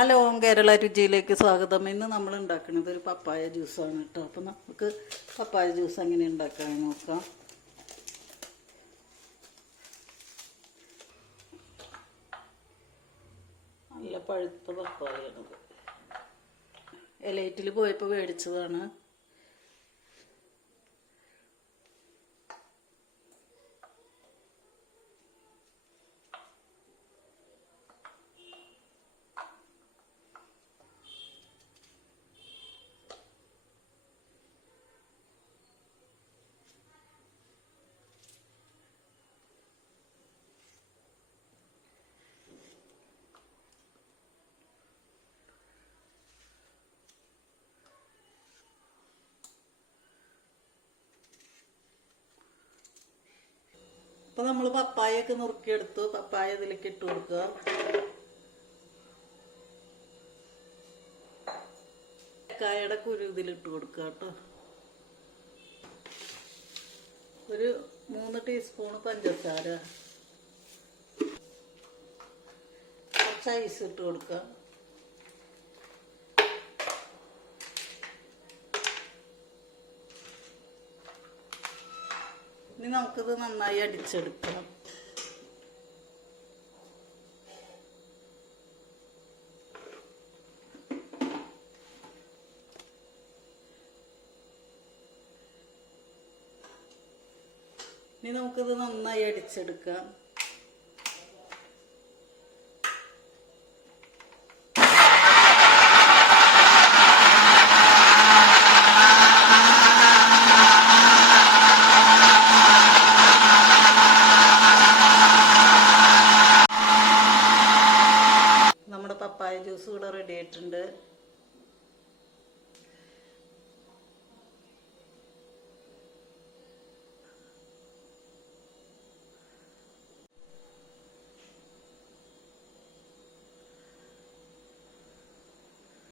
Hello Kerala രുചിയിലേക്ക് സ്വാഗതം. ഇന്ന് നമ്മൾ ഉണ്ടാക്കുന്നത് ഒരു പപ്പായ ജ്യൂസാണ് കേട്ടോ. അപ്പം നമുക്ക് പപ്പായ ജ്യൂസ് എങ്ങനെ ഉണ്ടാക്കാൻ നോക്കാം. നല്ല പഴുത്ത പപ്പായ എലൈറ്റിൽ പോയപ്പോൾ മേടിച്ചതാണ്. അപ്പോൾ നമ്മൾ പപ്പായൊക്കെ നുറുക്കിയെടുത്തു പപ്പായ ഇതിലേക്ക് ഇട്ട് കൊടുക്കുക. കായയുടെ കുരു ഇതിലിട്ട് കൊടുക്കുക കേട്ടോ. ഒരു മൂന്ന് ടീസ്പൂൺ പഞ്ചസാര. കുറച്ച് ഐസ് ഇട്ട് കൊടുക്കുക. ഇനി നമുക്കിത് നന്നായി അടിച്ചെടുക്കണം. ഇനി നമുക്കിത് നന്നായി അടിച്ചെടുക്കാം. പപ്പായ ജ്യൂസ് ഇവിടെ റെഡി ആയിട്ടുണ്ട്.